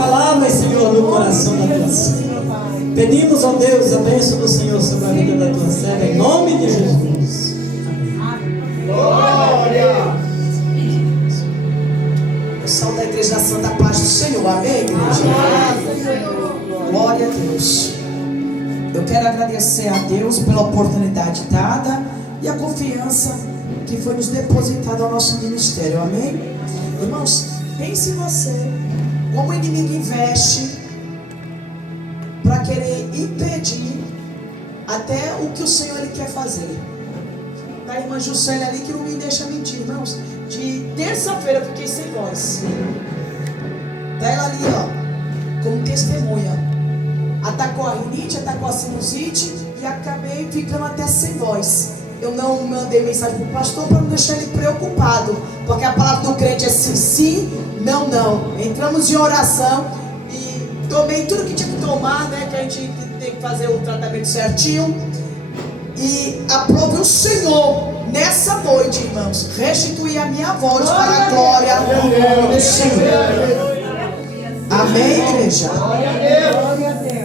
palavras, Senhor, no coração da tua serva. Pedimos, ó Deus, a bênção do Senhor sobre a vida da tua serva, em nome de Jesus. Amém. Glória! Pessoal da Igreja da Santa Paz do Senhor, amém, igreja? Amém. Glória a Deus. Eu quero agradecer a Deus pela oportunidade dada e a confiança que foi nos depositada ao nosso ministério, amém? Irmãos, pense em você, como o inimigo investe para querer impedir até o que o Senhor ele quer fazer. Da irmã Juscelia ali que não me deixa mentir, irmãos. De terça-feira eu fiquei sem voz. Tá ela ali, ó, como testemunha. Atacou a rinite, atacou a sinusite e acabei ficando até sem voz. Eu não mandei mensagem para o pastor para não deixar ele preocupado, porque a palavra do crente é sim, sim, não, não. Entramos em oração e tomei tudo que tinha que tomar, né? Que a gente tem que fazer o tratamento certinho. E aprove o Senhor nessa noite, irmãos, restituir a minha voz para a glória do nome do Senhor. Amém, igreja?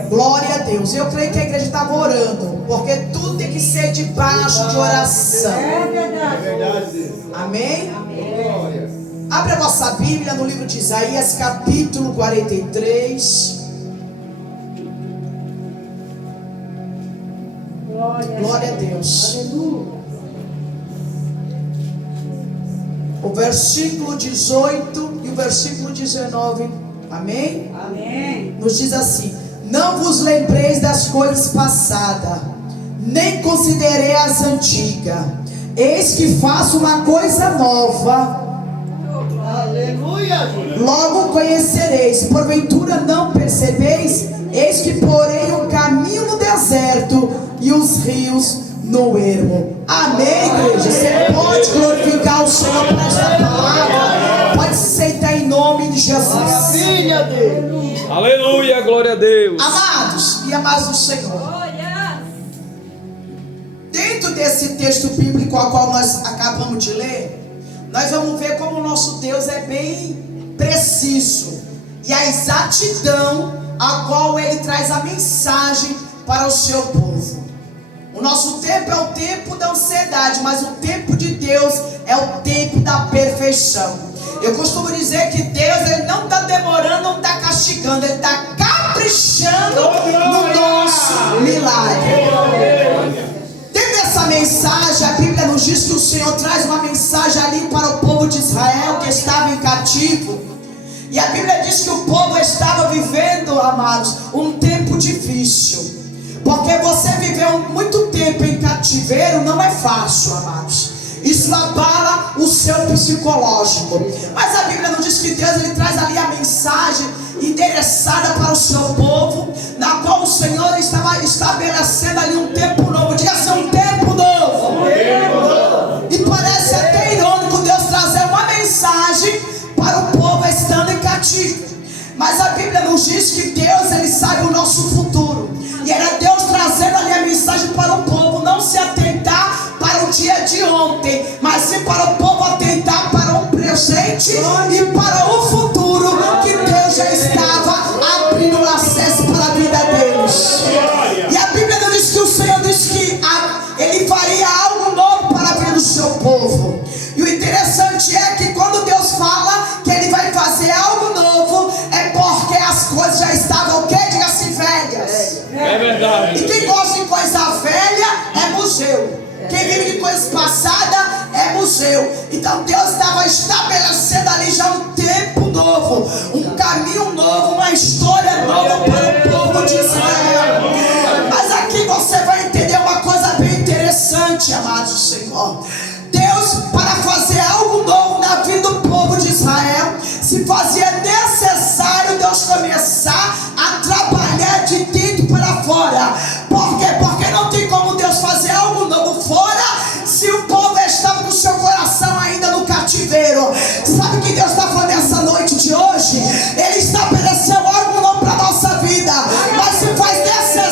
Glória a Deus. Eu creio que a igreja estava orando, porque tudo tem que ser debaixo de oração. É verdade. Amém? Abre a vossa Bíblia no livro de Isaías, capítulo 43. Glória a Deus. O versículo 18 e o versículo 19. Amém? Amém. Nos diz assim: não vos lembreis das coisas passadas, nem considerei as antigas. Eis que faço uma coisa nova. Aleluia. Logo conhecereis, porventura não percebeis? Eis que porei um caminho no deserto e os rios no ermo. Amém, igreja? Você pode glorificar o Senhor por esta palavra. Pode se sentar em nome de Jesus. Maravilha, Deus. Aleluia, glória a Deus. Amados e amados do Senhor, dentro desse texto bíblico ao qual nós acabamos de ler, nós vamos ver como o nosso Deus é bem preciso e a exatidão a qual Ele traz a mensagem para o seu povo. O nosso tempo é o tempo da ansiedade, mas o tempo de Deus é o tempo da perfeição. Eu costumo dizer que Deus ele não está demorando, não está castigando, Ele está caprichando no nosso milagre. Dentro dessa mensagem, a Bíblia nos diz que o Senhor traz uma mensagem ali para o povo de Israel que estava em cativo. E a Bíblia diz que o povo estava vivendo, amados, um tempo difícil. Porque você viveu muito tempo em cativeiro não é fácil, amados. Isso abala o seu psicológico. Mas a Bíblia nos diz que Deus ele traz ali a mensagem endereçada para o seu povo, na qual o Senhor estava estabelecendo ali um tempo novo. Diga assim, um tempo novo. E parece até irônico Deus trazer uma mensagem para o povo estando em cativo. Mas a Bíblia nos diz que Deus ele sabe o nosso futuro. E era Deus trazendo ali a mensagem para o povo não se atentar para o dia de ontem, mas sim para o povo atentar para o presente e para o futuro que Deus já estava abrindo o acesso para a vida deles. E a Bíblia não diz que o Senhor diz que Ele faria algo novo para a vida do seu povo. E o interessante é que quando Deus fala que Ele vai fazer algo novo, é porque as coisas já estavam, o quê? Diga assim, velhas. É verdade. E quem gosta de coisa velha é museu. Quem vive de coisas passadas é museu. Então Deus estava estabelecendo ali já um tempo novo, um caminho novo, uma história nova para o povo de Israel. Mas aqui você vai entender uma coisa bem interessante, amados do Senhor. Deus, para fazer algo novo na vida do povo de Israel, se fazia necessário Deus começar a trabalhar de dentro para fora. Por quê? Porque não tem como Deus fazer algo novo fora se o povo estava com o seu coração ainda no cativeiro. Sabe o que Deus está falando essa noite de hoje? Ele estabeleceu algo novo para a nossa vida, mas se faz necessário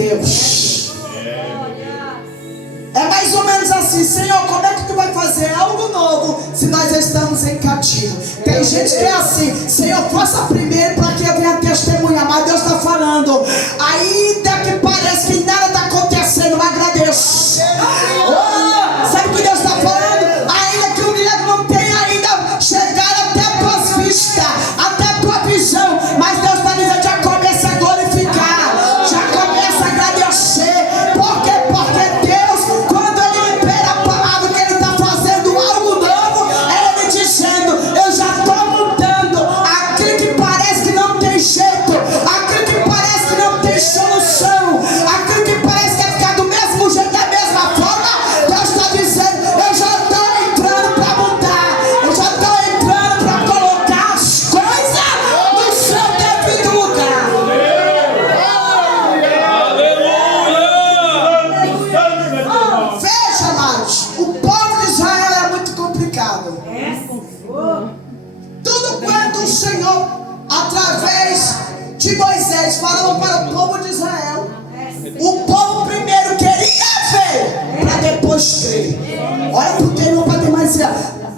Deus. É mais ou menos assim: Senhor, como é que tu vai fazer algo novo se nós estamos em cativo? Tem gente que é assim: Senhor, faça primeiro para que eu venha testemunhar. Mas Deus está falando, ainda que pareça que nada está acontecendo, agradeço. Oh, sabe o que Deus está falando? Ainda que o milagre não tenha ainda chegado até a tua vista, até a tua visão, mas Deus está dizendo: já começa a glorificar, já começa a agradecer. Por quê? Porque Deus, quando Ele libera a palavra que Ele está fazendo algo novo, é Ele dizendo: eu já estou mudando aquilo que parece que não tem jeito, aquilo que parece que não tem solução, aquilo que parece que vai ficar do mesmo jeito, da mesma forma. Deus está dizendo: eu já estou entrando para mudar, eu já estou entrando para colocar as coisas no seu devido lugar. Veja, amados, o povo de Israel é muito complicado. Tudo quanto o Senhor, através de Moisés, falava para o povo de Israel, o povo primeiro queria ver, para depois crer. Olha para o teu irmão, para tua irmã,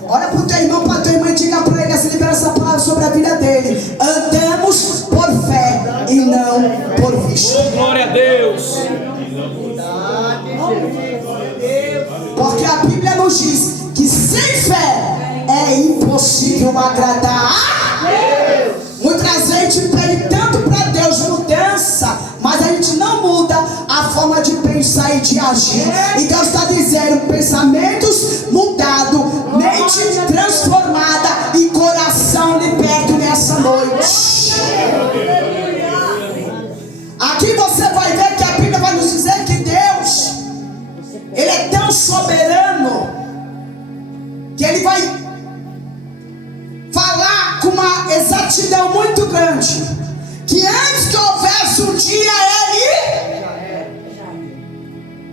olha para o teu irmão, para tua irmã, e diga para ele, assim, libera essa palavra sobre a vida dele: andamos por fé e não por vista. Oh, glória a Deus. Porque a Bíblia nos diz que sem fé é impossível agradar a Deus. Muita gente pede tanto para Deus mudança, mas a gente não muda a forma de pensar e de agir. E Deus está dizendo: pensamentos mudados, mente transformada e coração liberto nessa noite. Aqui você vai ver que a Bíblia vai nos dizer que Deus, Ele é tão soberano que Ele vai falar com uma exatidão muito grande, que antes que houvesse um dia,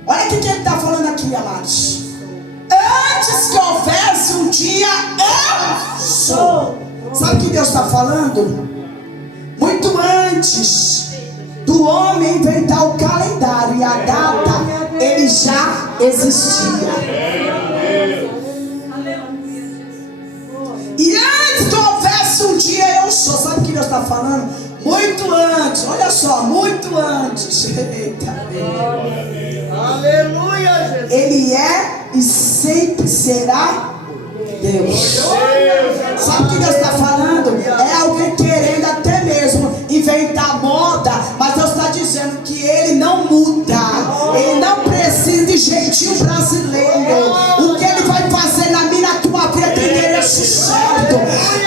olha o que Ele está falando aqui, amados: antes que houvesse um dia, eu sou. Sabe o que Deus está falando? Muito antes do homem inventar o calendário e a data, ele já existia. E antes que houvesse um dia, eu sou. Sabe o que Deus está falando? Muito antes, olha só, muito antes. Eita. Aleluia, Jesus. Ele é e sempre será Deus. Sabe o que Deus está falando? É alguém querendo até mesmo inventar moda, mas Deus está dizendo que Ele não muda. Ele não precisa de jeitinho brasileiro. O que Ele vai fazer na minha, na tua vida tem endereço certo.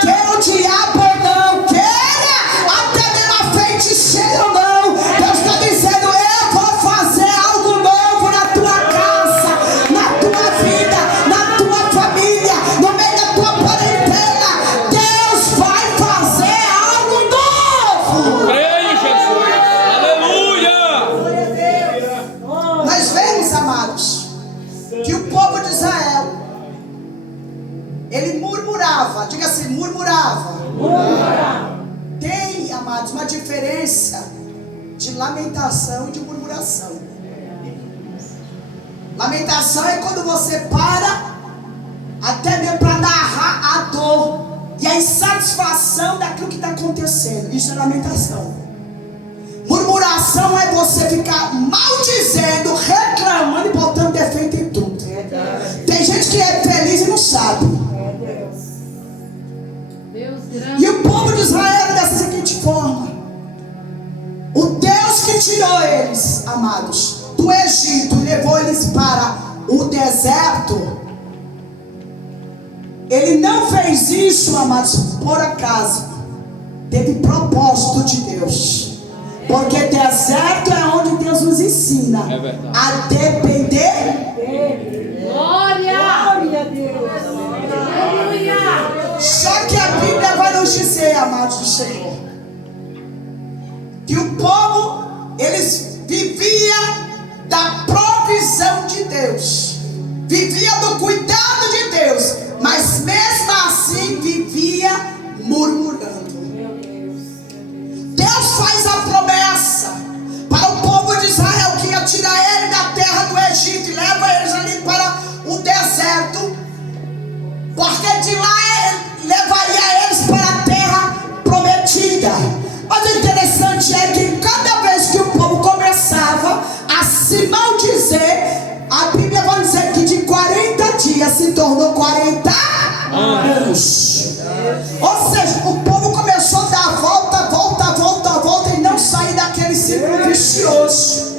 Quer o diabo ou não, queira até mesmo a feiticeira ou não, Deus está dizendo: eu vou fazer algo novo na tua casa, na tua vida, na tua família, no meio da tua parentela. Deus vai fazer algo novo. Creio, Jesus. Aleluia. Nós vemos, amados, que o povo de Israel, ele murmurava. Diga assim: murmurava. Tem, amados, uma diferença de lamentação e de murmuração. Lamentação é quando você para até mesmo para narrar a dor e a insatisfação daquilo que está acontecendo. Isso é lamentação. Murmuração é você ficar maldizendo, reclamando e botando defeito em tudo. Tem gente que é feliz e não sabe. E o povo de Israel era dessa seguinte forma: o Deus que tirou eles, amados, do Egito e levou eles para o deserto, Ele não fez isso, amados, por acaso. Teve propósito de Deus. Porque deserto é onde Deus nos ensina a depender dele. Glória a Deus. Aleluia. Só que a Bíblia vai nos dizer, amados do Senhor, que o povo, eles viviam da provisão de Deus, vivia do cuidado de Deus, mas mesmo assim vivia murmurando. Deus faz a promessa para o povo de Israel se maldizer, a Bíblia vai dizer que de 40 dias se tornou 40 anos. Ou seja, o povo começou a dar volta e não sair daquele ciclo vicioso.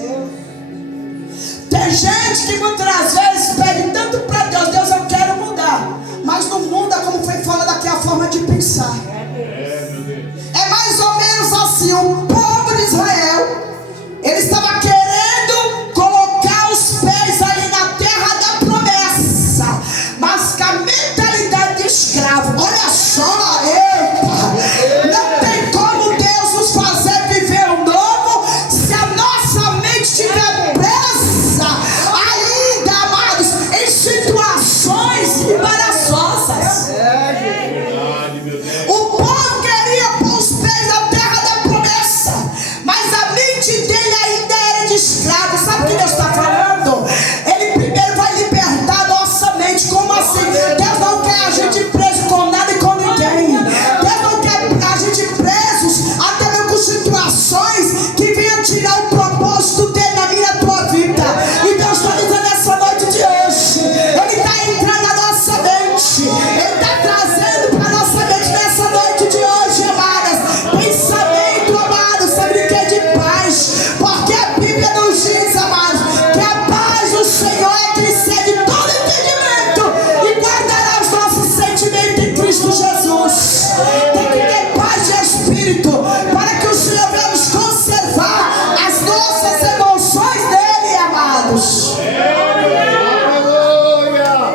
Tem gente que muitas vezes pede tanto para Deus: Deus, eu quero mudar, mas não muda, como foi falado aqui, a forma de pensar. É mais ou menos assim: o povo de Israel, ele estava querendo colocar os pés ali na terra da promessa, mas com a mentalidade de escravo. Olha só, eita, não tem como Deus nos fazer viver o novo se a nossa mente estiver presa ainda, amados, em situações embaraçosas. O povo queria pôr os pés na terra da promessa, mas a mente dele ainda era de escravo. Sabe o que Deus está falando? Ele primeiro vai libertar a nossa mente. Como assim? Deus não quer a gente preso com nada e com ninguém. Deus não quer a gente presos até mesmo com situações que venham tirar o propósito dele na minha e na tua vida. E Deus está dizendo nessa noite de hoje, Ele está entrando na nossa mente, Ele está trazendo para a nossa mente nessa noite de hoje, amadas, pensamento, amados, sabe o que é de paz? Porque a Bíblia nos diz, amados, que a paz do Senhor é que excede todo entendimento e guardará os nossos sentimentos em Cristo Jesus. Tem que ter paz de espírito para que o Senhor venha nos conservar as nossas emoções nele, amados.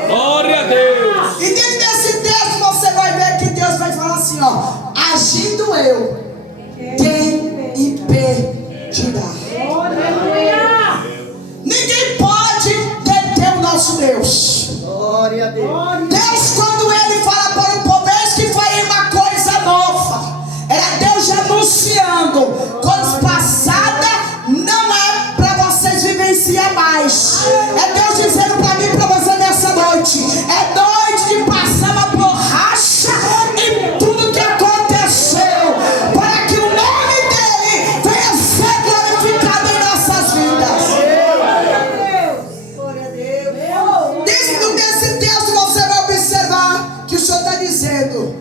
Glória a Deus. E dentro desse texto você vai ver que Deus vai falar assim, ó: agindo eu, quem impedirá? Ninguém pode deter o nosso Deus. Glória a Deus. Deus, quando Ele fala para o povo, eis que farei uma coisa nova, era Deus já anunciando: coisa passada não é para vocês vivenciar mais. É Deus dizendo para mim e para você nessa noite: é noite de passar uma borracha em tudo que aconteceu, para que o nome dele venha ser glorificado em nossas vidas. Glória a Deus. Dentro desse texto você vai observar que o Senhor está dizendo: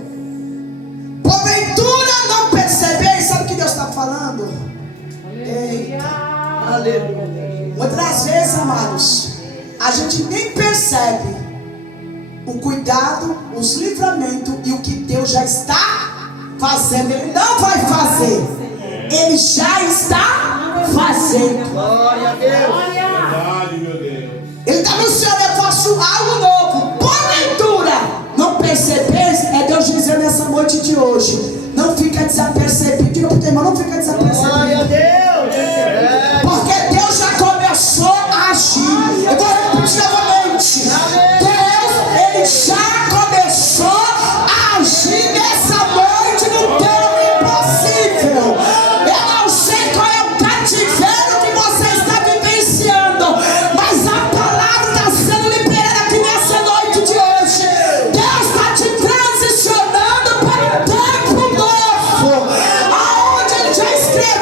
porventura não percebeis. Sabe o que Deus está falando? Aleluia. Muitas vezes, amados, a gente nem percebe o cuidado, os livramentos e o que Deus já está fazendo. Ele não vai fazer, Ele já está fazendo. Glória a Deus. Verdade, meu Deus. Ele está anunciando: eu faço algo novo. Porventura não percebeis. É Deus dizendo nessa noite de hoje: não fica desapercebido. Diga para o teu irmão: não fica Glória a desapercebido. Deus. Porque Deus já começou a agir. Eu vou repetir novamente: Deus, Ele já começou a agir nessa noite no teu impossível. Eu não sei qual é o cativeiro que você está vivenciando, mas a palavra está sendo liberada aqui nessa noite de hoje. Deus está te transicionando para um tempo novo, aonde Ele já escreveu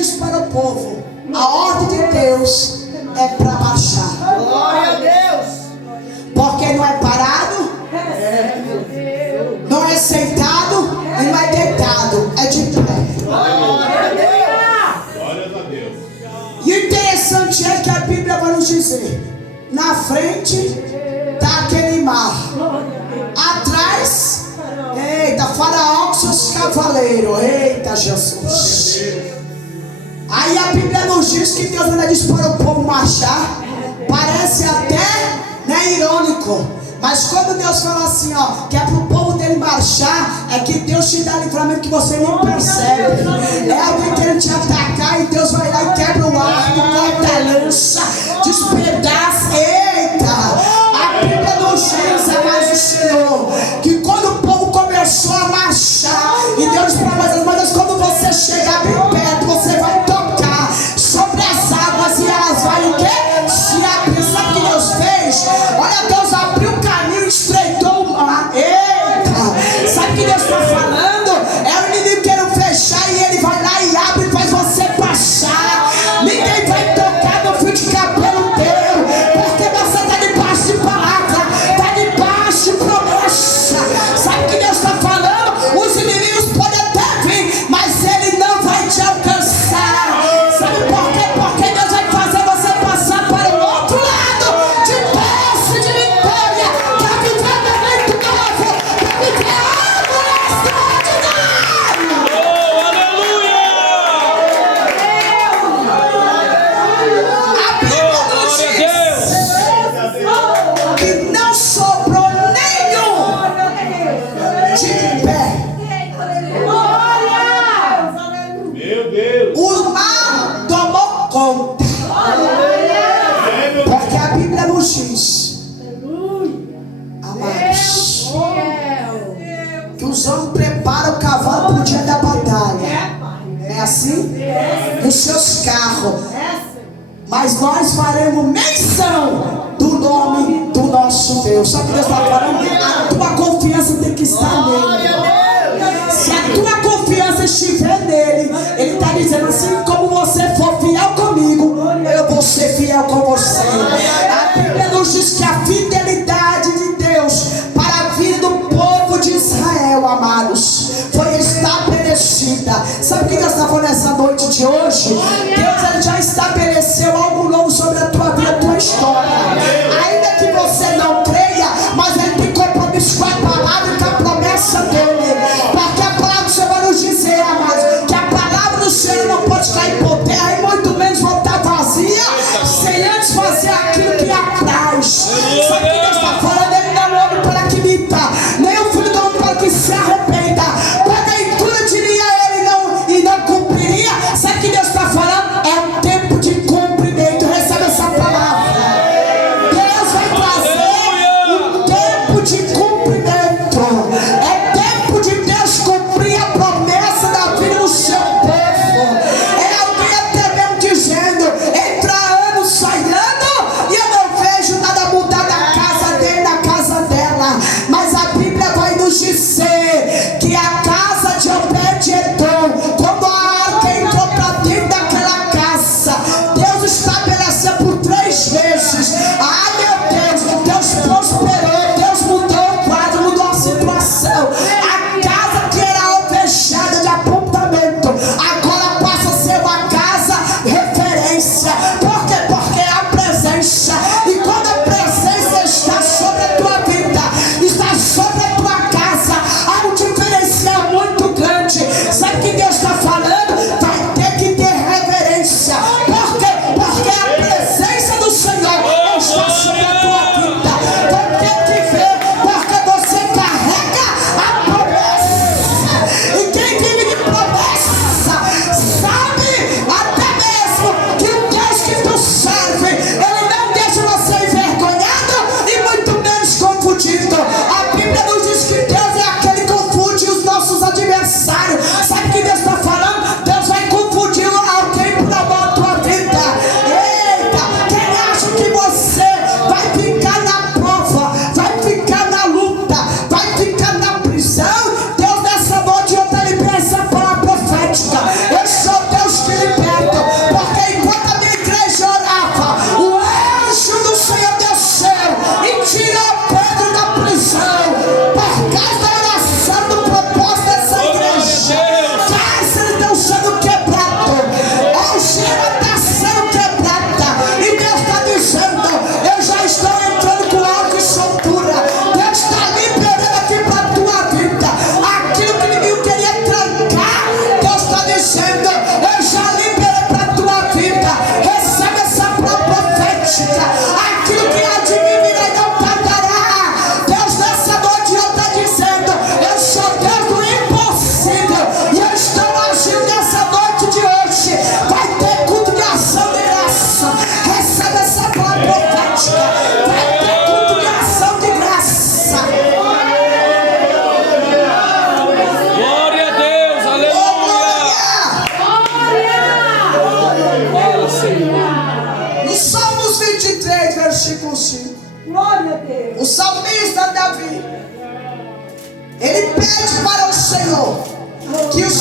disse para o povo: a ordem de Deus é para marchar. Glória a Deus. Porque não é parado, não é sentado e não é deitado, é de pé. Glória a Deus. Glórias a Deus. E o interessante é que a Bíblia vai nos dizer: na frente está aquele mar, atrás, eita, Faraó com seus cavaleiros, eita Jesus. Aí a Bíblia nos diz que Deus ainda diz para o povo marchar. Parece até, né, irônico, mas quando Deus fala assim, ó, que é para o povo dele marchar, é que Deus te dá livramento que você nem percebe. É alguém querendo te atacar e Deus vai lá e quebra o arco, corta a lança, despedaça. Eita! A Bíblia nos diz, mas o Senhor, que quando o povo começou a marchar, e Deus para mas quando você chegar bem perto, você vai tocar sobre as águas e elas vão o quê? Se abrir. Sabe o que Deus fez? Olha, Deus abriu o caminho e estreitou o mar. Eita! Sabe o que Deus está falando? É o inimigo querendo fechar e ele vai lá e abre e faz você passar. Ninguém vai tocar no fio de cabelo teu, porque você está debaixo de palavra, está debaixo de promessa. Sabe o que Deus está falando? Os inimigos podem até vir, mas ele não vai te alcançar. Sabe por quê? Porque Deus vai fazer você passar para o outro lado de bênção, de vitória, para viver um momento novo, para viver algo extraordinário. Oh, aleluia! A Bíblia Oh, nos glória a Deus! diz que não sobrou nenhum de pé. Meu Deus! O mar tomou conta. É, meu Deus! Porque a Bíblia nos diz, amados, que os homens preparam o cavalo para o dia da batalha. É assim? Nos seus carros. Mas nós faremos menção do nome do nosso Deus. Sabe o que Deus está falando? A tua confiança tem que estar nele. Se a tua confiança estiver nele, ele está dizendo assim: como você for fiel comigo, eu vou ser fiel com você. A Bíblia nos diz que a fidelidade de Deus para a vida do povo de Israel, amados, foi estabelecida. Sabe o que Deus está falando nessa noite de hoje? Deus ele já estabeleceu algo novo sobre a tua vida, a tua história. Ainda que você não creia, mas ele tem compromisso com a palavra e com a promessa dele. Porque a palavra do Senhor vai nos dizer, amados, que a palavra do Senhor não pode cair por terra e muito menos voltar vazia, sem antes fazer aquilo que apraz. Sabe o que Deus está falando? Ele não é homem para que minta, nem o filho do homem para que se arrependa. Porventura diria ele e não cumpriria. Sabe o que Deus está falando? É um tempo de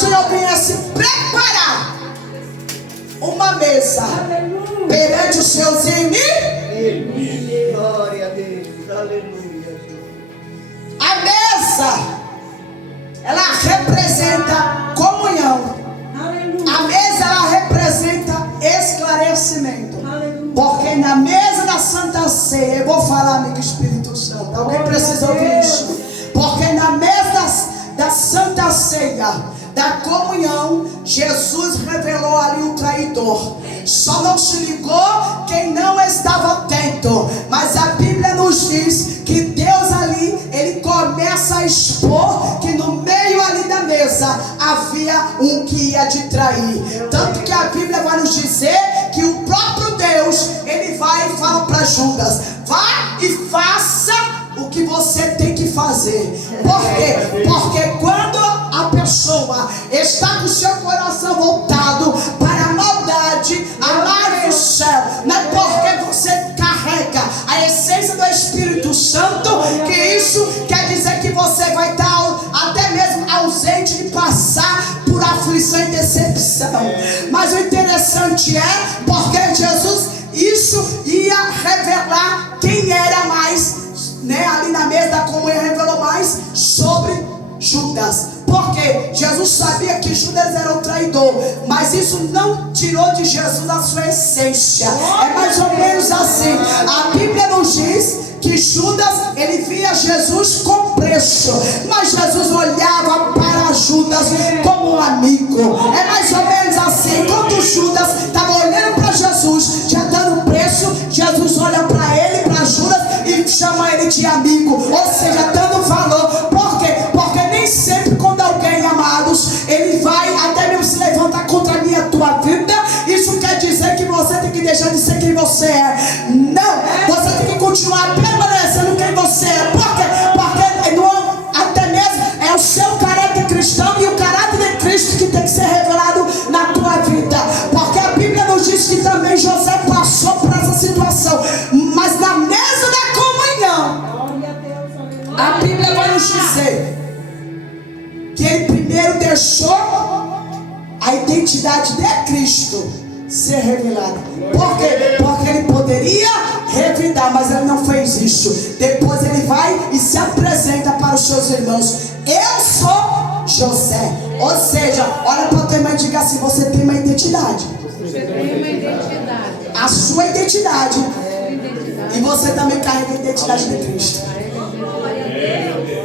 Senhor viesse preparar uma mesa perante os seus inimigos. Glória a Deus. Aleluia. A mesa, ela representa comunhão. A mesa, ela representa esclarecimento. Porque na mesa da Santa Ceia, eu vou falar, amigo Espírito Santo, alguém precisa ouvir isso. Porque na mesa da Santa Ceia, da comunhão, Jesus revelou ali o traidor. Só não se ligou quem não estava atento. Mas a Bíblia nos diz que Deus ali, ele começa a expor que no meio ali da mesa havia um que ia te trair. Tanto que a Bíblia vai nos dizer que o próprio Deus, ele vai e fala para Judas: vá e faça o que você tem que fazer. Por quê? Porque quando a pessoa está com o seu coração voltado para a maldade, amar o céu, não é porque você carrega a essência do Espírito Santo, que isso quer dizer que você vai estar até mesmo ausente de passar por aflição e decepção. Mas o interessante é porque Jesus, isso ia revelar quem era mais, né? Ali na mesa da comunhão revelou mais sobre Judas. Porque Jesus sabia que Judas era o traidor, mas isso não tirou de Jesus a sua essência. É mais ou menos assim. A Bíblia nos diz que Judas, ele via Jesus com preço, mas Jesus olhava para Judas como um amigo. É mais ou menos assim. Enquanto Judas estava olhando para Jesus, já dando preço, Jesus olha para ele, para Judas, e chama ele de amigo, ou seja, dando valor. Por quê? Porque nem sempre quando alguém, amados, ele vai até mesmo se levantar contra a minha e a tua vida, isso quer dizer que você tem que deixar de ser quem você é. Não, você tem que continuar permanecendo quem você é. Por quê? Porque não, até mesmo é o seu caráter cristão e o caráter de Cristo que tem que ser revelado na tua vida. Porque a Bíblia nos diz que também José passou por essa situação, mas na mesa da comunhão, a Bíblia vai nos dizer que ele primeiro deixou a identidade de Cristo ser revelada. Por quê? Porque ele poderia revidar, mas ele não fez isso. Depois ele vai e se apresenta para os seus irmãos: eu sou José. Ou seja, olha para o teu irmão e diga assim: você tem uma identidade. Você tem uma identidade. A sua identidade. E você também carrega a identidade de Cristo.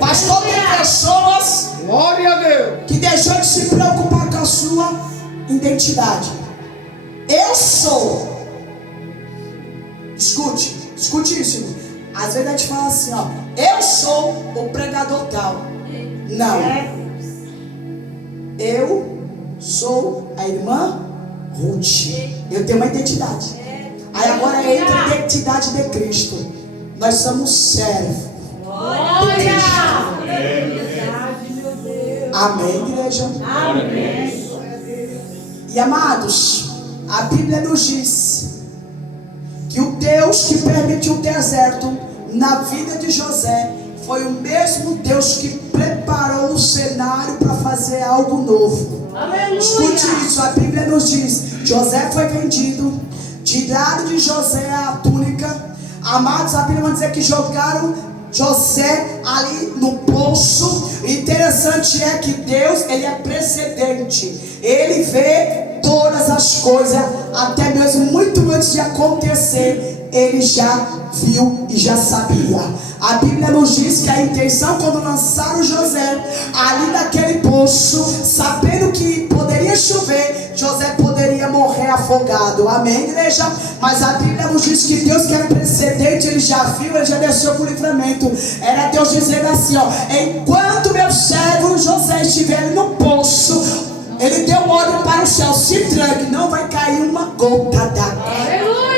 Pastor, tem pessoas, Glória a Deus, que deixou de se preocupar com a sua identidade. Eu sou. Escute isso, irmão. Às vezes a gente fala assim, ó: eu sou o pregador tal. Não. Eu sou a irmã Ruth. Eu tenho uma identidade. Aí agora entra a identidade de Cristo. Nós somos servos. Amém, igreja? Amém. E amados, a Bíblia nos diz que o Deus que permitiu o deserto na vida de José foi o mesmo Deus que preparou o cenário para fazer algo novo. Aleluia. Escute isso, a Bíblia nos diz: José foi vendido, tiraram de José a túnica. Amados, a Bíblia vai dizer que jogaram José ali no poço. Interessante é que Deus, ele é precedente. Ele vê todas as coisas, até mesmo muito antes de acontecer, ele já viu e já sabia. A Bíblia nos diz que a intenção, quando lançaram José ali naquele poço, sabendo que poderia chover, José poderia morrer afogado. Amém, igreja? Mas a Bíblia nos diz que Deus, que é precedente, ele já viu, ele já desceu para o livramento. Era Deus dizendo assim, ó: enquanto meu servo José estiver ali no poço, ele deu ordem para o céu: se tranque, não vai cair uma gota d'água. Aleluia.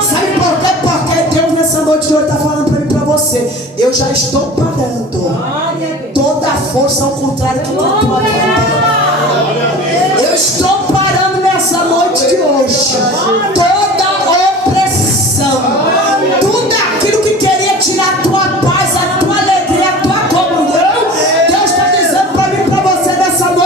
Sabe por quê? Porque Deus nessa noite de hoje está falando para mim e para você: eu já estou parando toda a força ao contrário que está tua vida. Eu estou parando nessa noite de hoje toda opressão, tudo aquilo que queria tirar a tua paz, a tua alegria, a tua comunhão. Deus está dizendo para mim e para você nessa noite: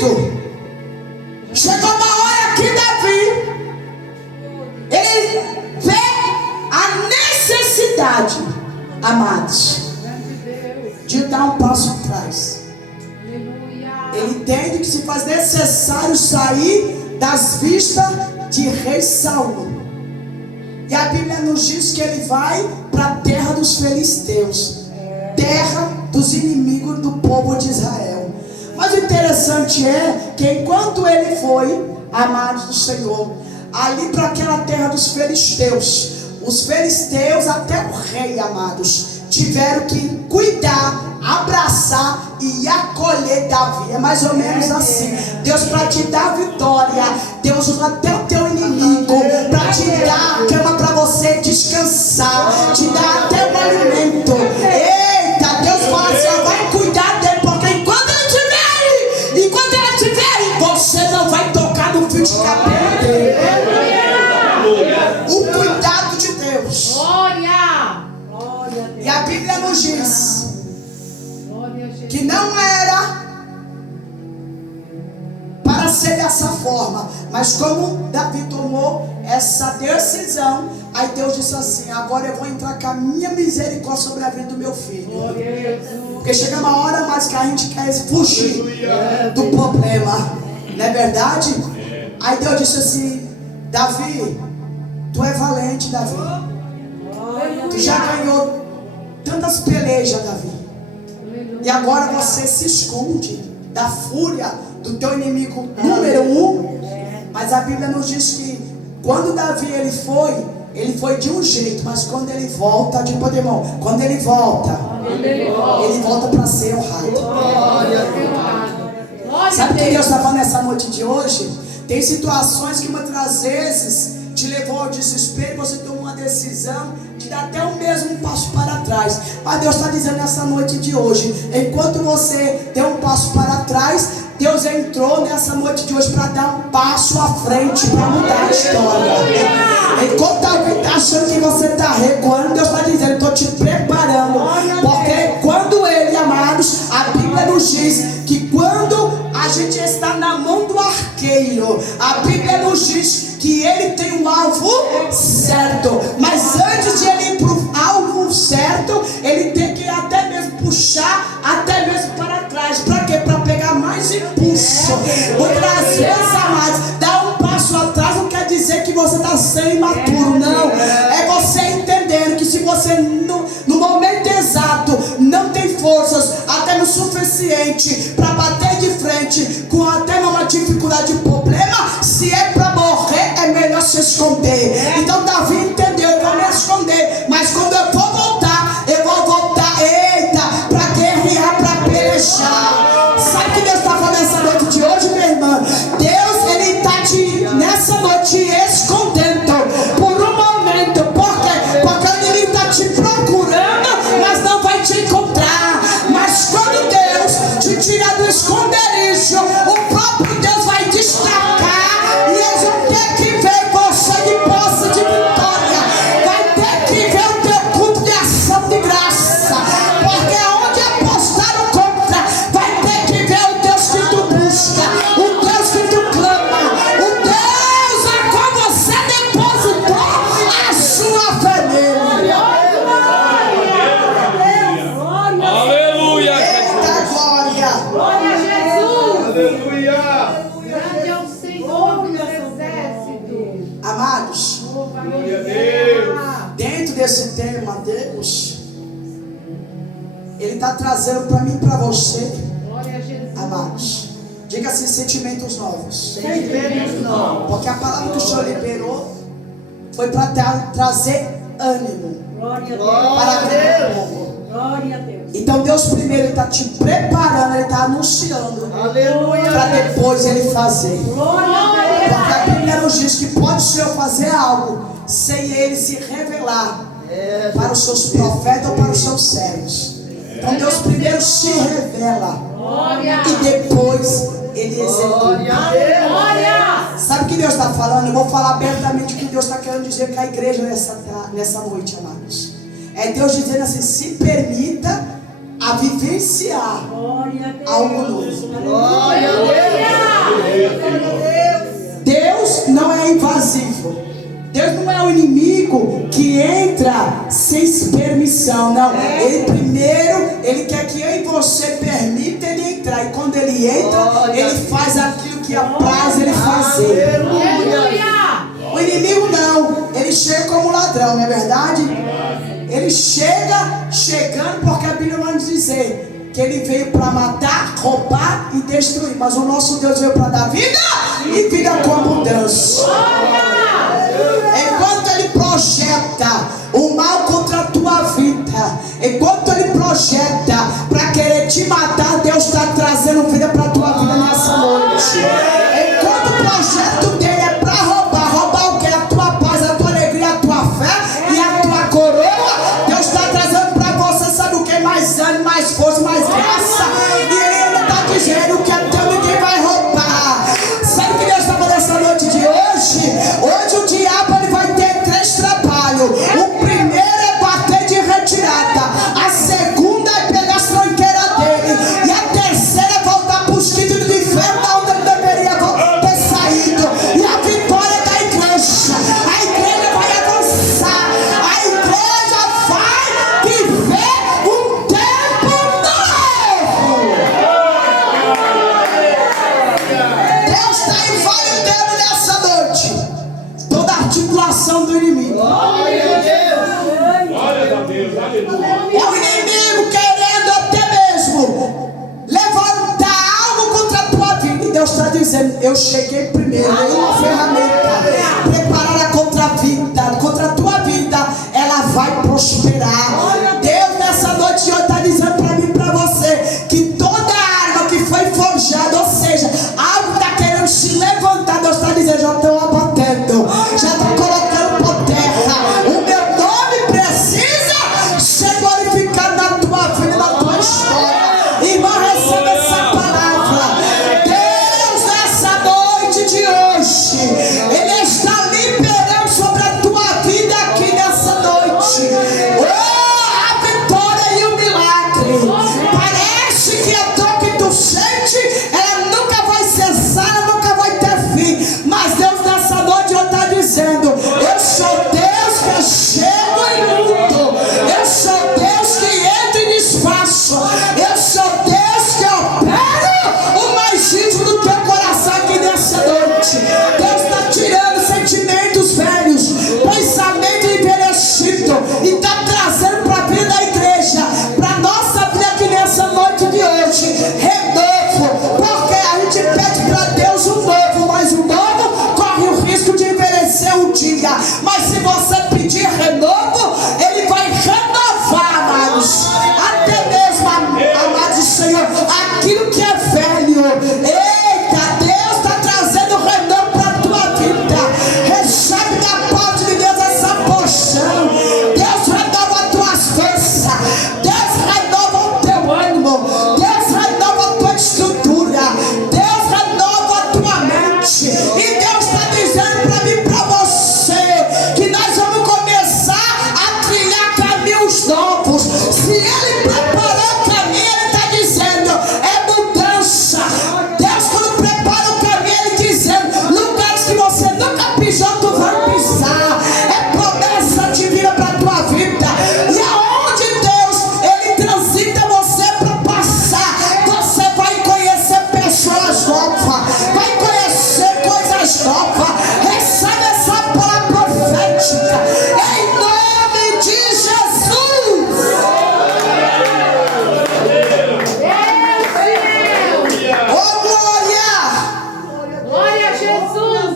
Egito. Chegou uma hora que Davi, ele vê a necessidade, amados, de dar um passo atrás. Ele entende que se faz necessário sair das vistas de rei Saul. E a Bíblia nos diz que ele vai para a terra dos filisteus, terra dos inimigos do povo de Israel. Mas o interessante é que enquanto ele foi, amados do Senhor, ali para aquela terra dos filisteus, os filisteus, até o rei, amados, tiveram que cuidar, abraçar e acolher Davi. É mais ou menos assim. Deus, para te dar vitória, Deus usa até o teu inimigo para te dar a cama para você descansar, te dar até o alimento. Eita, Deus fala assim, vai cuidar dele, porque enquanto ele estiver aí, enquanto ele estiver aí, você não vai tocar no fio de cabelo dele. O cuidado de Deus. E a Bíblia nos diz que não era para ser dessa forma, mas como Davi tomou essa decisão, aí Deus disse assim, agora eu vou entrar com a minha misericórdia sobre a vida do meu filho. Porque chega uma hora mais que a gente quer fugir do problema, não é verdade? Aí Deus disse assim, Davi, tu é valente, Davi, tu já ganhou tantas pelejas, Davi, e agora você se esconde da fúria do teu inimigo número 1. Mas a Bíblia nos diz que quando Davi ele foi de um jeito, mas quando ele volta, de poder, irmão, quando ele volta para ser honrado. Sabe o que Deus está falando nessa noite de hoje? Tem situações que muitas vezes te levou ao desespero, você tomou uma decisão de dar até o mesmo passo para trás. Mas Deus está dizendo nessa noite de hoje, enquanto você deu um passo para trás, Deus entrou nessa noite de hoje para dar um passo à frente, para mudar a história. Enquanto alguém está achando que você está recuando, Deus está dizendo, estou te preparando. Porque quando ele, amados, a Bíblia nos diz que quando a gente está na mão do arqueiro, a Bíblia nos diz que ele tem um alvo certo. Mas antes de ele ir para o alvo certo, ele tem que até mesmo puxar, até mesmo para trás. Para quê? Para pegar mais impulso. Outras vezes, amados, dar um passo atrás não quer dizer que você está sendo imaturo, não. É você entendendo que se você no momento exato não tem forças até no suficiente para bater de frente com até uma dificuldade, problema, se é para morrer, é melhor se esconder. Então Davi entendeu, eu vou me esconder, mas quando eu vou voltar, eita, para guerrear, para pelejar. Sabe o que Deus está falando nessa noite de hoje, minha irmã? Deus, ele está nessa noite escondendo por um momento. Por quê? Porque ele está te procurando, mas não vai te encontrar. Mas quando Deus te tira do esconderijo, o próprio Deus vai destacar, e eles vão ter que ver você de posse de vitória, vai ter que ver o teu culto de ação de graça, porque aonde apostaram contra, vai ter que ver o Deus que tu busca, o Deus que tu clama, o Deus a qual você depositou a sua família. Aleluia. Eita glória! Glória a Jesus! Aleluia. Grande é o Senhor dos exércitos. Amados, Glória a Deus. dentro desse tema, Deus, ele está trazendo para mim e para você, Glória a Jesus. amados, diga assim, sentimentos novos. Sentimentos novos. Porque a palavra que o Senhor liberou foi para trazer ânimo Glória para a a vida do Deus. povo. Glória a Deus. Então Deus primeiro está te preparando, ele está anunciando, Aleluia. para depois ele fazer. Glória a Porque a Bíblia nos diz que pode o Senhor fazer algo sem ele se revelar para os seus profetas ou para os seus servos. Então Deus primeiro se revela Glória. e depois ele executa. Glória a Deus. Glória. Sabe o que Deus está falando? Eu vou falar abertamente o que Deus está querendo dizer com a igreja nessa noite, amados. É Deus dizendo assim, se permita a vivenciar Glória a Deus. algo novo. Glória a Deus. Deus não é o inimigo que entra sem permissão, não. Ele primeiro, ele quer que eu e você permita ele entrar. E quando ele entra, ele faz aquilo que apraz ele fazer. O inimigo não, ele chega como ladrão, não é verdade? Ele chegando porque a Bíblia vai nos dizer que ele veio para matar, roubar e destruir. Mas o nosso Deus veio para dar vida e vida com abundância. Enquanto ele projeta o mal contra a tua vida, enquanto ele projeta para querer te matar, Deus está trazendo vida para a tua vida nessa noite. Enquanto o projeto dele é para roubar o que? A tua paz, a tua alegria, a tua fé e a tua coroa, Deus está trazendo para você, sabe o que? Mais ânimo, mais força, mais graça. E ele ainda está dizendo que é teu, ninguém vai roubar. Sabe o que Deus está falando nessa noite de hoje? Hoje o diabo ele vai ter 3 trabalhos. O primeiro é bater de retirada. A segunda é pegar as tranqueiras dele. E a terceira é voltar para os quintos do inferno, da onde ele deveria ter saído. E a vitória é da igreja. A igreja vai avançar. A igreja vai viver um tempo novo. Deus está invalidando nessa noite toda a articulação do inimigo. Glória a Deus, aleluia. É o inimigo querendo até mesmo levantar algo contra a tua vida. E Deus está dizendo: eu cheguei primeiro, eu uma ferramenta preparada contra a vida, contra a tua vida, ela vai prosperar. Deus nessa noite hoje está dizendo para mim e para você que toda arma que foi forjada, ou seja, algo está querendo se levantar, Deus está dizendo: já estão abatendo, já estão colocando por terra. O meu nome precisa ser glorificado na tua vida, na tua história. Irmão, recebe essa palavra. Deus nessa noite de hoje, Ele está liberando sobre a tua vida aqui nessa noite. Oh, a vitória e o milagre. Parece que a dor que tu sente, ela nunca vai cessar, ela nunca vai ter fim. Mas Deus nessa noite está dizendo: eu sou Deus que chego e luto. Eu sou Deus que entro e desfaço. Eu sou Deus que opero o mais íntimo do teu coração aqui nessa noite. Deus está tirando sentimentos velhos, pensamento envelhecido, e está trazendo para a vida da igreja, para a nossa vida aqui nessa noite de hoje, renovo. Porque a gente pede para Deus um novo, mas o novo corre o risco de envelhecer um dia. Mas se você pedir renovo, Ele vai renovar, amados. Até mesmo, amados Senhor, aquilo que é velho. Eita, Deus está trazendo renovo para a tua vida. Recebe da parte de Deus essa porção. Deus renova as tuas forças. Deus renova o teu ânimo. Deus renova a tua estrutura. Deus renova a tua mente. E Deus está dizendo para mim e para você que nós vamos começar a trilhar caminhos novos. Se Ele preparou o caminho, Ele está dizendo: é mudança. Deus, quando prepara o caminho, Ele dizendo: lugares que você nunca pisou, tu vai pisar. É promessa divina para a tua vida. E aonde Deus Ele transita você para passar, você vai conhecer pessoas novas, vai conhecer coisas novas. Recebe essa palavra profética em nome de Jesus. Oh, glória! Glória a Jesus.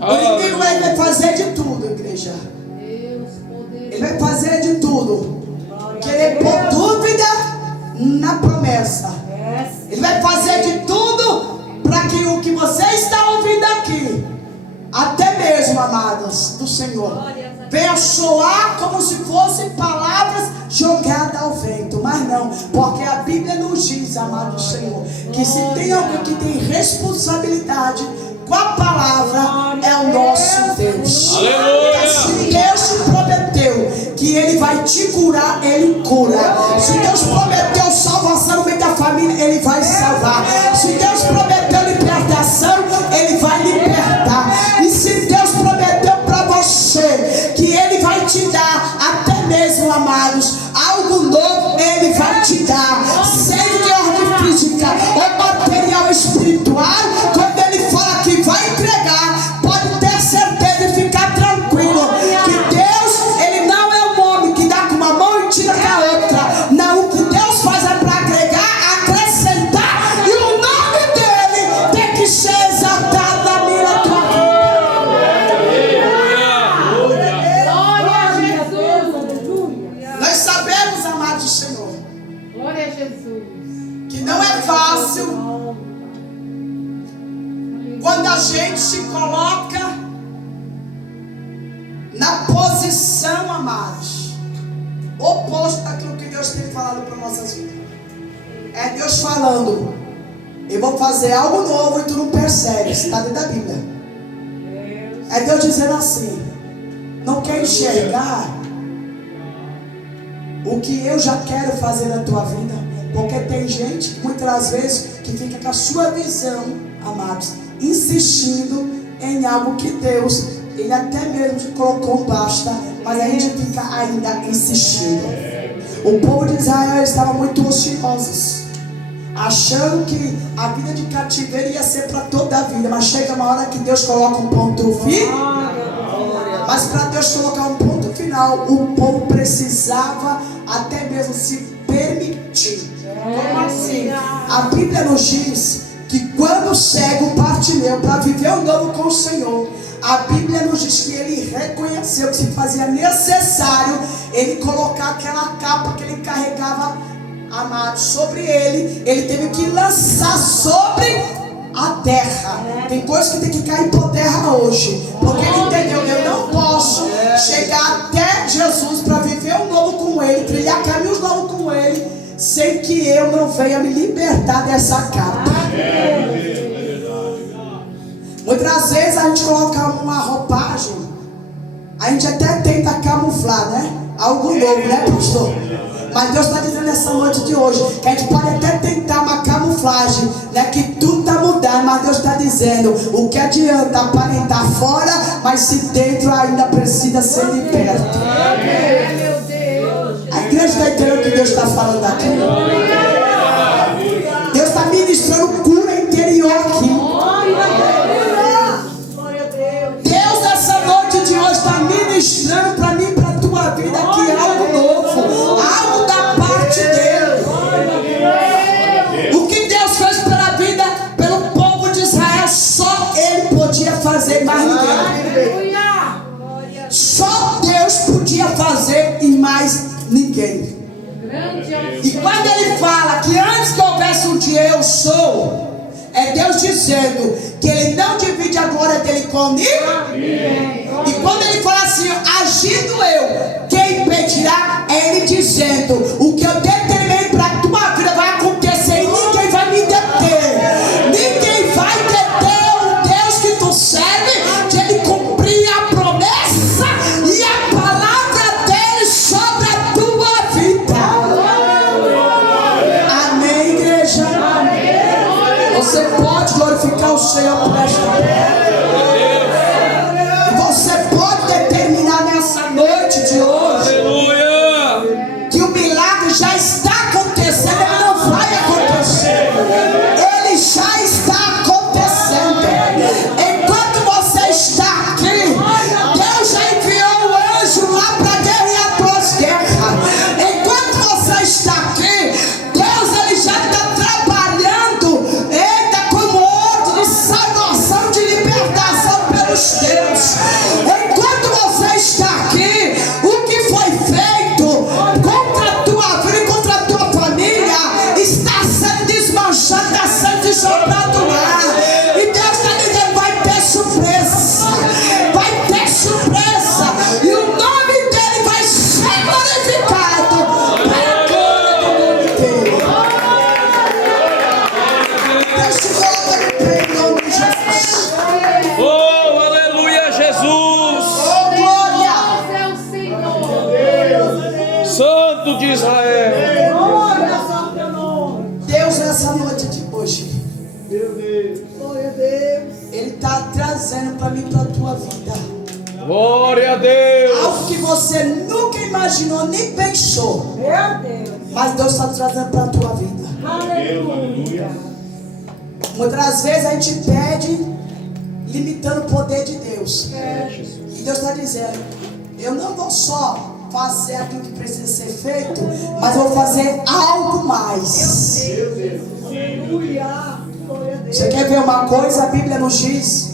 O inimigo ele vai fazer de tudo, igreja. Ele vai fazer de tudo. Querer pôr dúvida na promessa. Ele vai fazer de tudo para que o que você está ouvindo aqui, até mesmo, amados do Senhor, venha soar como se fossem palavras jogadas ao vento. Mas não, porque a Bíblia nos diz, amado Senhor, que se tem alguém que tem responsabilidade com a palavra, é o nosso Deus. Aleluia! Se Deus te prometeu que Ele vai te curar, Ele cura. Se Deus prometeu salvação no meio da família, Ele vai salvar. Se Deus prometeu libertação, Ele vai libertar. que não é fácil quando a gente se coloca na posição, amados, oposto daquilo que Deus tem falado para nossas vidas. É Deus falando: eu vou fazer algo novo e tu não percebe. Isso está dentro da Bíblia. É Deus dizendo assim: não quer enxergar o que eu já quero fazer na tua vida? Porque tem gente, muitas das vezes, que fica com a sua visão, amados, insistindo em algo que Deus, Ele até mesmo colocou um basta, mas a gente fica ainda insistindo. O povo de Israel estava muito ociosos, achando que a vida de cativeiro ia ser para toda a vida, mas chega uma hora que Deus coloca um ponto final. Mas para Deus colocar um ponto final, o povo precisava até mesmo se permitir. Como assim? A Bíblia nos diz que quando o cego partilhou para viver o novo com o Senhor, a Bíblia nos diz que ele reconheceu que se fazia necessário ele colocar aquela capa que ele carregava, amado, sobre ele. Ele teve que lançar sobre a terra. Tem coisas que tem que cair por terra hoje, porque ele entendeu: eu não posso chegar até Jesus para viver um novo com ele, trilhar caminhos novos com ele, sem que eu não venha me libertar dessa capa. Muitas vezes a gente coloca uma roupagem, a gente até tenta camuflar, né? Algo novo, né, pastor? Mas Deus está dizendo nessa noite de hoje que a gente pode até tentar uma camuflagem, né? Que tudo está mudando, mas Deus está dizendo: o que adianta aparentar fora, mas se dentro ainda precisa ser liberto. A igreja está entendendo o que Deus está falando aqui? Deus está ministrando cura interior aqui. Deus nessa noite de hoje está ministrando para mim, para a tua vida aqui, algo novo, algo da parte dele. O que Deus fez pela vida, pelo povo de Israel, só Ele podia fazer, mais ninguém. Só Deus podia fazer e mais ninguém. E quando Ele fala que antes que houvesse um dia eu sou, é Deus dizendo que Ele não divide a glória dele com ninguém. E quando Ele fala assim: agindo eu, quem impedirá? É Ele dizendo: o que eu determinei para a tua vida vai acontecer e ninguém vai me deter. Ninguém vai deter o Deus que tu serve, de Ele cumprir a promessa e a palavra dele sobre a tua vida. Amém, igreja? Você pode glorificar o Senhor por esta terra. E você pode determinar nessa noite de hoje que o milagre já está acontecendo. Ele não vai acontecer, ele já está acontecendo. Enquanto você está aqui, Deus já enviou o anjo lá para guerrear tuas guerras. Enquanto você está aqui, Deus ele já está trabalhando como ordem de salvação, de libertação pelos teus. Enquanto você está aqui, o que foi feito contra a tua vida e contra a tua família está sendo desmanchado, está sendo desobrado lá. E Deus está dizendo: vai ter surpresa, vai ter surpresa, e o nome dele vai ser glorificado para a glória do nome dele. Deus te coloca de pé em nome de Jesus. Oh, aleluia, Jesus! Oh, glória! Santo de Israel! Deus, nessa noite de hoje, Ele está trazendo para mim, para a tua vida, Glória a Deus! algo que você nunca imaginou nem pensou, mas Deus está trazendo para a tua vida. Muitas vezes a gente pede, limitando o poder de Deus. E Deus está dizendo: eu não vou só fazer aquilo que precisa ser feito, mas eu vou fazer algo mais. Você quer ver uma coisa? A Bíblia nos diz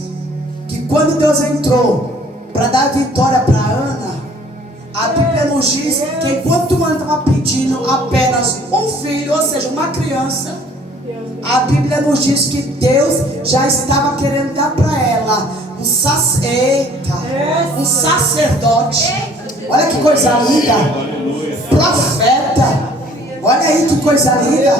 que quando Deus entrou para dar vitória para Ana, A Bíblia nos diz que enquanto Ana estava pedindo apenas um filho, ou seja, uma criança, a Bíblia nos diz que Deus já estava querendo dar para ela um sacerdote. Olha que coisa linda. Profeta. Olha aí que coisa linda.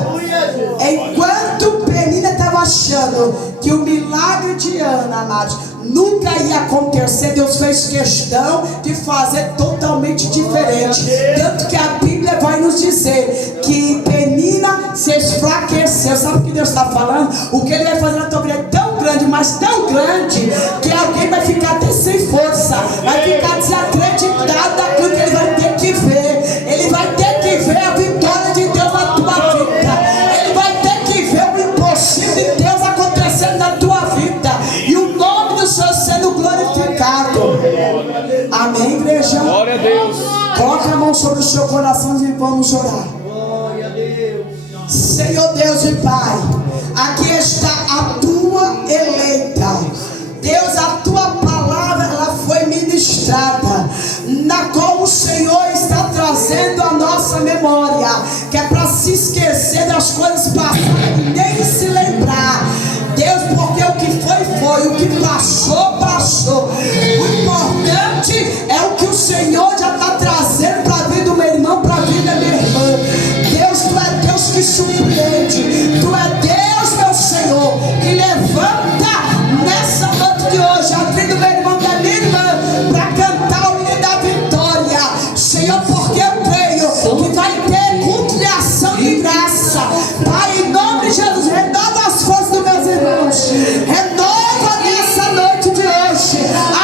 Enquanto Penina estava achando que o milagre de Ana, amados, nunca ia acontecer, Deus fez questão de fazer totalmente diferente. Tanto que a Bíblia vai nos dizer que Penina se enfraqueceu. Sabe o que Deus está falando? O que Ele vai fazer na tua vida é tão grande, mas tão grande, que alguém vai ficar até sem força, vai ficar desacreditado daquilo que ele vai ter que ver. Ele vai ter que ver a vitória de Deus na tua vida. Ele vai ter que ver o impossível de Deus acontecendo na tua vida, e o nome do Senhor sendo glorificado. Amém, igreja? Glória a Deus. Coloque a mão sobre o seu coração e vamos orar. Senhor Deus e Pai, aqui está a tua eleita. Deus, a tua palavra ela foi ministrada, na qual o Senhor está trazendo a nossa memória, que é para se esquecer das coisas passadas e nem se lembrar. Deus, porque o que foi, o que passou. O importante é o que o Senhor já está trazendo para a vida do meu irmão, para a vida da minha irmã. Deus, tu é Deus que surpreende. Tu é Deus, meu Senhor, que levanta nessa noite de hoje a vida do meu irmão, da minha irmã, para cantar o hino da vitória. Senhor, porque eu creio que vai ter culto de ação de graça. Pai, em nome de Jesus, renova as forças dos meus irmãos. Renova nessa noite de hoje.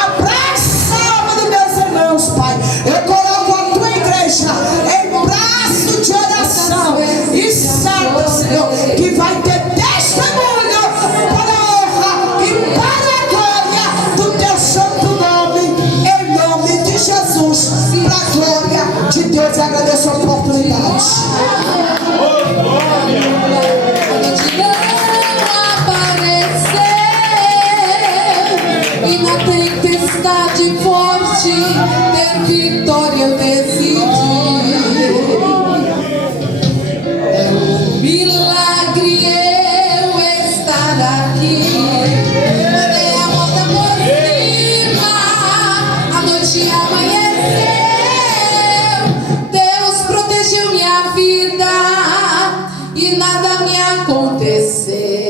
Abraça a alma dos meus irmãos, Pai. Eu coloco a tua igreja em braço de oração e santa, Senhor, que vai ter testemunho para a honra e para a glória do teu santo nome, em nome de Jesus, para a glória de Deus. Eu agradeço a oportunidade. Apareceu e na tempestade forte ter vitória eu decidi. É um milagre eu estar aqui. Mandei a volta por cima, a noite amanheceu. Deus protegeu minha vida e nada me aconteceu.